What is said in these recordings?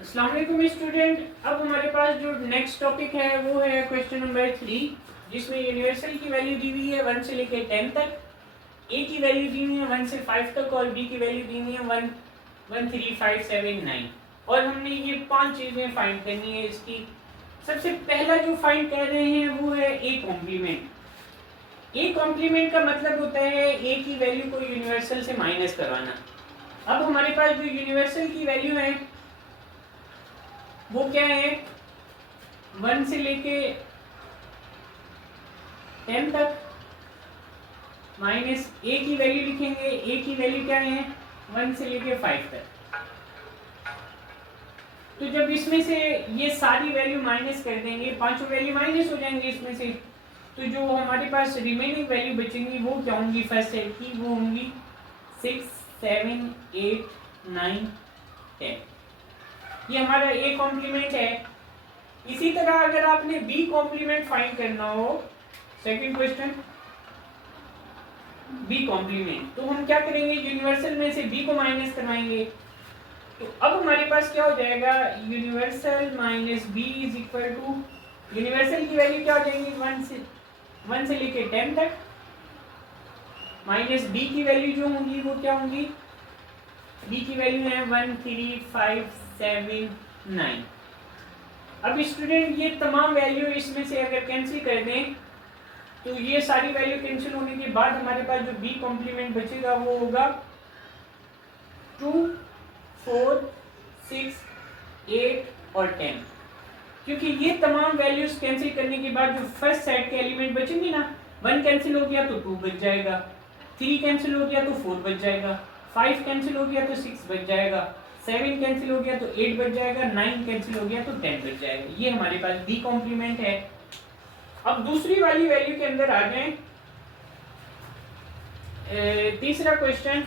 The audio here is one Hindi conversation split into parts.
अस्सलाम वालेकुम स्टूडेंट। अब हमारे पास जो नेक्स्ट टॉपिक है वो है क्वेश्चन नंबर 3, जिसमें यूनिवर्सल की वैल्यू दी हुई है 1 से लेकर 10 तक, ए की वैल्यू दी हुई है 1 से 5 तक और बी की वैल्यू दी हुई है 1, 1, 3, 5, 7, 9 और हमने ये 5 चीज़ें फाइंड करनी है। इसकी सबसे पहला जो फाइंड कर रहे हैं वो है ए कॉम्प्लीमेंट। ए कॉम्प्लीमेंट का मतलब होता है ए की वैल्यू को यूनिवर्सल से माइनस करवाना। अब हमारे पास जो यूनिवर्सल की वैल्यू है वो क्या है, 1 से लेके 10 तक माइनस ए की वैल्यू लिखेंगे। ए की वैल्यू क्या है, 1 से लेके 5 तक। तो जब इसमें से ये सारी वैल्यू माइनस कर देंगे, पांचों वैल्यू माइनस हो जाएंगे इसमें से, तो जो हमारे पास रिमेनिंग वैल्यू बचेंगी वो क्या होंगी, फर्स्ट सेट की वो होंगी 6, 7, 8, 9, 10। ये हमारा ए कॉम्प्लीमेंट है। इसी तरह अगर आपने बी कॉम्प्लीमेंट फाइंड करना हो, सेकंड क्वेश्चन बी कॉम्प्लीमेंट, तो हम क्या करेंगे, यूनिवर्सल में से बी को माइनस करवाएंगे। तो अब हमारे पास क्या हो जाएगा, universal minus B is equal to, universal की वैल्यू क्या हो जाएगी 1 से लेके 10 तक माइनस बी की वैल्यू जो होंगी वो क्या होंगी, बी की वैल्यू है 1, 3, 5, 7, 9। अब स्टूडेंट ये तमाम वैल्यू इसमें से अगर कैंसिल कर दें तो ये सारी वैल्यू कैंसिल होने के बाद हमारे पास जो बी कॉम्प्लीमेंट बचेगा वो होगा 2, 4, 6, 8 और 10। क्योंकि ये तमाम वैल्यूज कैंसिल करने के बाद जो फर्स्ट सेट के एलिमेंट बचेंगे ना, 1 कैंसिल हो गया तो 2 बच जाएगा, 3 कैंसिल हो गया तो 4 बच जाएगा, 5 कैंसिल हो गया तो 6 बच जाएगा, 7 कैंसिल हो गया तो 8 बच जाएगा, 9 कैंसिल हो गया तो 10 बच जाएगा। ये हमारे पास बी कॉम्प्लीमेंट है। अब दूसरी वाली वैल्यू के अंदर आ जाएं, तीसरा क्वेश्चन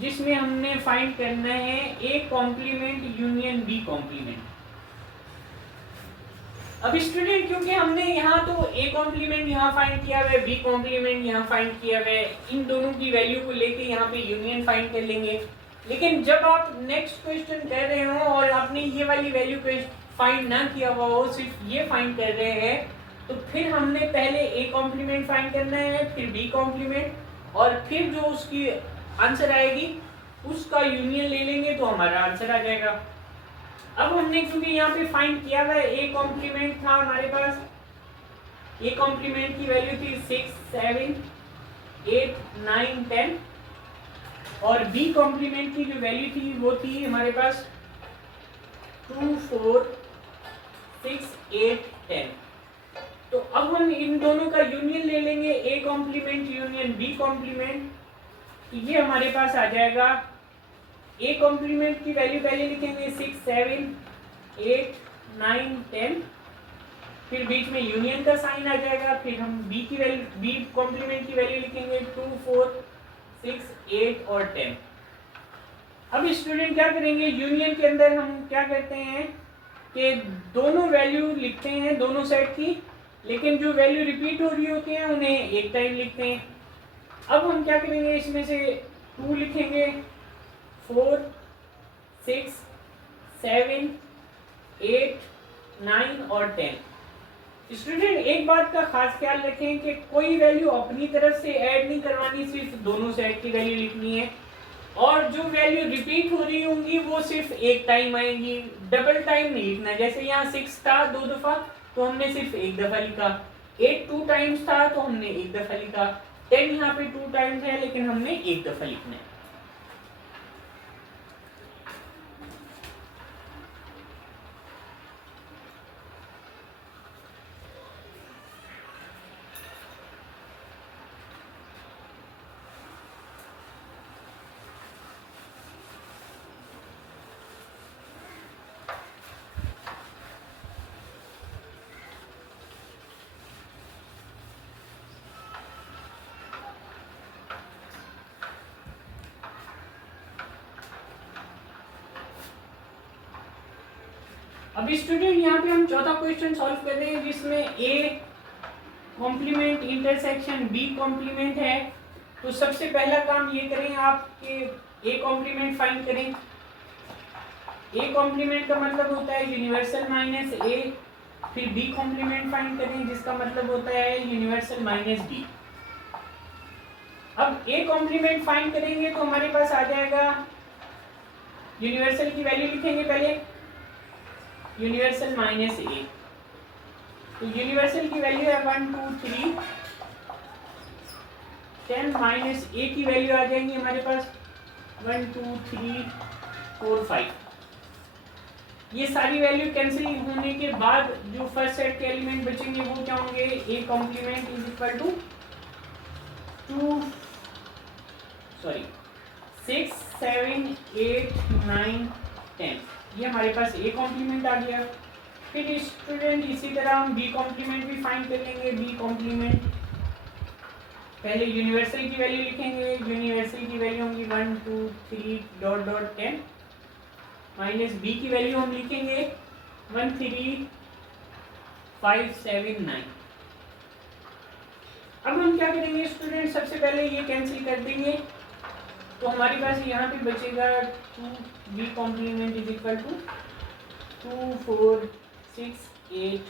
जिसमें हमने फाइंड करना है A complement union B complement. अब स्टूडेंट क्योंकि हमने यहाँ तो ए कॉम्प्लीमेंट यहाँ फाइंड किया हुआ है, बी कॉम्प्लीमेंट यहाँ फाइंड किया हुआ है, इन दोनों की वैल्यू को लेके यहाँ पे यूनियन फाइंड कर लेंगे। लेकिन जब आप नेक्स्ट क्वेश्चन कर रहे हो और आपने ये वाली वैल्यू को फाइंड ना किया हुआ हो, सिर्फ ये फाइंड कर रहे हैं, तो फिर हमने पहले ए कॉम्प्लीमेंट फाइंड करना है, फिर बी कॉम्प्लीमेंट और फिर जो उसकी आंसर आएगी उसका यूनियन ले लेंगे तो हमारा आंसर आ जाएगा। अब हमने क्योंकि यहाँ पे फाइंड किया हुआ है ए कॉम्प्लीमेंट था हमारे पास, ए कॉम्प्लीमेंट की वैल्यू थी 6, 7, 8, 9, 10 और बी कॉम्प्लीमेंट की जो वैल्यू थी वो थी हमारे पास 2, 4, 6, 8, 10। तो अब हम इन दोनों का यूनियन ले लेंगे, A complement union B complement, ये हमारे पास आ जाएगा। ए कॉम्प्लीमेंट की वैल्यू पहले लिखेंगे 6, 7, 8, 9, 10, फिर बीच में यूनियन का साइन आ जाएगा, फिर हम बी की वैल्यू बी कॉम्प्लीमेंट की वैल्यू लिखेंगे 2, 4, 6, 8 और 10। अब स्टूडेंट क्या करेंगे, यूनियन के अंदर हम क्या करते हैं कि दोनों वैल्यू लिखते हैं दोनों सेट की, लेकिन जो वैल्यू रिपीट हो रही होती हैं उन्हें एक टाइम लिखते हैं। अब हम क्या करेंगे, इसमें से 2 लिखेंगे, 4, 6, 7, 8, 9 और 10। स्टूडेंट एक बात का खास ख्याल रखें कि कोई वैल्यू अपनी तरफ से ऐड नहीं करवानी, सिर्फ दोनों सेट की वैल्यू लिखनी है और जो वैल्यू रिपीट हो रही होंगी वो सिर्फ एक टाइम आएंगी, डबल टाइम नहीं लिखना। जैसे यहाँ 6 था 2 दफा तो हमने सिर्फ एक दफा लिखा, 8 2 टाइम्स था तो हमने एक दफा लिखा, 10 यहाँ पे 2 टाइम्स है लेकिन हमने एक दफा लिखना है। अब स्टूडेंट यहाँ पे हम चौथा क्वेश्चन सॉल्व कर रहे हैं जिसमें A complement intersection B complement है। तो सबसे पहला काम ये करें आप कि ए कॉम्प्लीमेंट फाइंड करें। ए कॉम्प्लीमेंट का मतलब होता है यूनिवर्सल माइनस ए, फिर बी कॉम्प्लीमेंट फाइंड करें जिसका मतलब होता है यूनिवर्सल माइनस बी। अब ए कॉम्प्लीमेंट फाइंड करेंगे तो हमारे पास आ जाएगा, यूनिवर्सल की वैल्यू लिखेंगे पहले, यूनिवर्सल माइनस ए, तो यूनिवर्सल की वैल्यू है 1 2 3 10 माइनस ए की वैल्यू आ जाएंगी हमारे पास 1 2 3 4 5। ये सारी वैल्यू कैंसिल होने के बाद जो फर्स्ट सेट के एलिमेंट बचेंगे वो क्या होंगे, A complement is equal to 6 7 8 9 10, ये हमारे पास ए कॉम्प्लीमेंट आ गया। फिर स्टूडेंट इसी तरह हम बी कॉम्प्लीमेंट भी फाइंड कर लेंगे। बी कॉम्प्लीमेंट पहले यूनिवर्सल की वैल्यू लिखेंगे, यूनिवर्सल की वैल्यू होंगी 1 2 3 डॉट डॉट 10 माइनस बी की वैल्यू हम लिखेंगे 1 3 5 7 9। अब हम क्या करेंगे स्टूडेंट, सबसे पहले ये कैंसिल कर देंगे, तो हमारे पास यहाँ पे बचेगा 2 B complement is equal to 2 4 6 8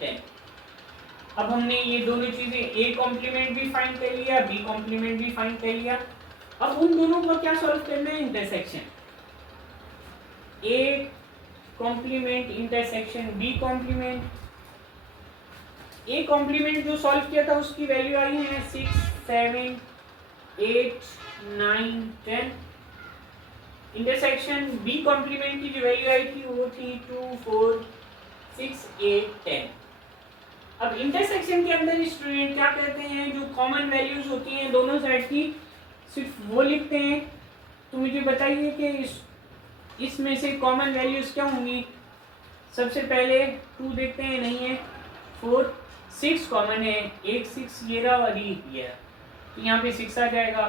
10। अब हमने ये दोनों चीजें ए कॉम्प्लीमेंट भी फाइंड कर लिया, बी कॉम्प्लीमेंट भी फाइंड कर लिया। अब उन दोनों को क्या सॉल्व करना है, intersection, A complement intersection B complement. A complement जो सॉल्व किया था उसकी वैल्यू आई है 6 7 8 9 10। इंटरसेक्शन बी कॉम्प्लीमेंट की जो वैल्यू आई थी वो थी 2 4 6 8 10। अब इंटरसेक्शन के अंदर स्टूडेंट क्या कहते हैं, जो कॉमन वैल्यूज होती हैं दोनों साइड की सिर्फ वो लिखते हैं। तो मुझे बताइए कि इसमें से कॉमन वैल्यूज क्या होंगी। सबसे पहले 2 देखते हैं, नहीं है, 4 6 कॉमन है, एक 6 ये रहा और ये, तो यहाँ पे 6 आ जाएगा।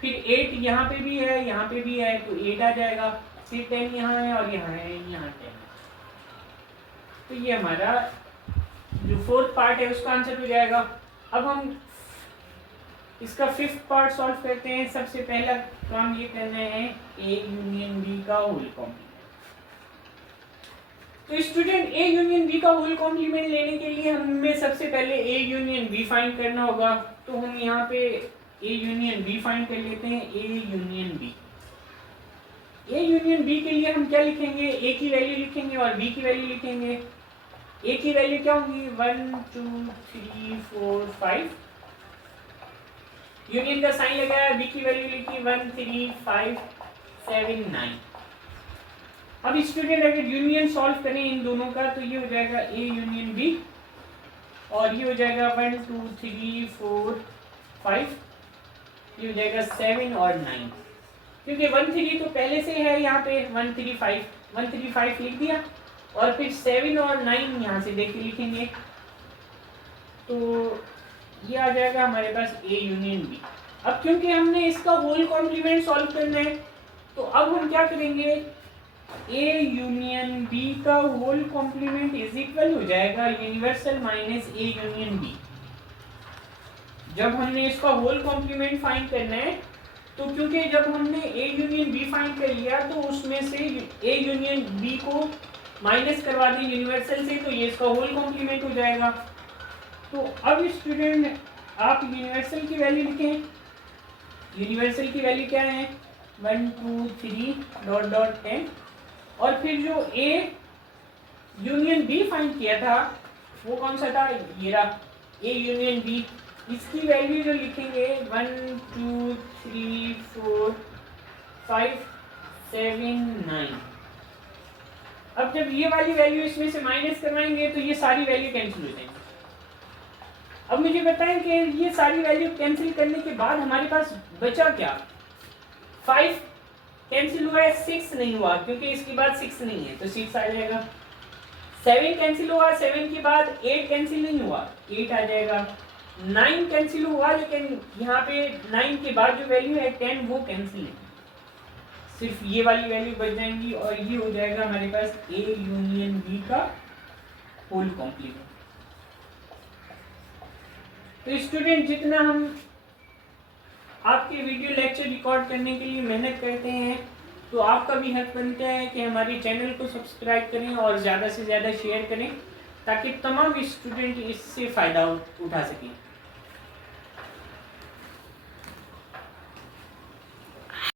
फिर 8 यहाँ पे भी है, यहाँ पे भी है, तो 8 आ जाएगा। फिर 10 यहाँ है और यहाँ है, यहाँ 10 है। तो ये हमारा जो फोर्थ पार्ट है उसका आंसर हो जाएगा। अब हम इसका फिफ्थ पार्ट सॉल्व करते हैं। सबसे पहला काम ये करना है ए यूनियन बी का होल कॉम्प्लीमेंट। तो स्टूडेंट ए यूनियन बी का होल कॉम्प्लीमेंट लेने के लिए हमें सबसे पहले ए यूनियन बी फाइंड करना होगा। तो हम यहाँ पे ए यूनियन बी फाइंड कर लेते हैं। A union B, A union B के लिए हम क्या लिखेंगे, ए की वैल्यू लिखेंगे और बी की वैल्यू लिखेंगे। ए की वैल्यू क्या होगी 1 2 3 4 5, यूनियन का साइन लगाया, बी की वैल्यू लिखी 1 3 5 7 9। अब स्टूडेंट अगर यूनियन सॉल्व करें इन दोनों का तो ये हो जाएगा ए यूनियन बी और ये हो जाएगा 1 2 3 4 5, ये हो जाएगा 7 और 9, क्योंकि 1 3 तो पहले से है यहाँ पे 1 3 5 लिख दिया और फिर 7 और 9 यहाँ से देख के लिखेंगे, तो ये आ जाएगा हमारे पास ए यूनियन बी। अब क्योंकि हमने इसका होल कॉम्प्लीमेंट सॉल्व करना है तो अब हम क्या करेंगे, ए यूनियन बी का होल कॉम्प्लीमेंट इज इक्वल हो जाएगा universal minus A union B. जब हमने इसका होल कॉम्प्लीमेंट फाइंड करना है तो क्योंकि जब हमने ए यूनियन बी फाइंड कर लिया तो उसमें से ए यूनियन बी को माइनस करवा दें यूनिवर्सल से, तो ये इसका होल कॉम्प्लीमेंट हो जाएगा। तो अब स्टूडेंट आप यूनिवर्सल की वैल्यू लिखें। यूनिवर्सल की वैल्यू क्या है 1 2 3 डॉट डॉट 10 और फिर जो ए यूनियन बी फाइंड किया था वो कौन सा था, ये रहा ए यूनियन बी। इसकी वैल्यू जो लिखेंगे 1 2 3 4 5 7 9। अब जब ये वाली वैल्यू इसमें से माइनस करवाएंगे तो ये सारी वैल्यू कैंसिल हो जाएंगी। अब मुझे बताएं कि ये सारी वैल्यू कैंसिल करने के बाद हमारे पास बचा क्या, 5 कैंसिल हुआ है, 6 नहीं हुआ क्योंकि इसके बाद 6 नहीं है तो 6 आ जाएगा। 7 कैंसिल हुआ, 7 के बाद 8 कैंसिल नहीं हुआ, 8 आ जाएगा। 9 कैंसिल हुआ लेकिन यहाँ पे 9 के बाद जो वैल्यू है 10 वो कैंसिल नहीं, सिर्फ ये वाली वैल्यू बच जाएंगी और ये हो जाएगा हमारे पास ए यूनियन बी का होल कॉम्प्लीमेंट। तो स्टूडेंट जितना हम आपके वीडियो लेक्चर रिकॉर्ड करने के लिए मेहनत करते हैं तो आपका भी हक बनता है कि हमारे चैनल को सब्सक्राइब करें और ज़्यादा से ज़्यादा शेयर करें ताकि तमाम स्टूडेंट इससे फ़ायदा उठा सकें।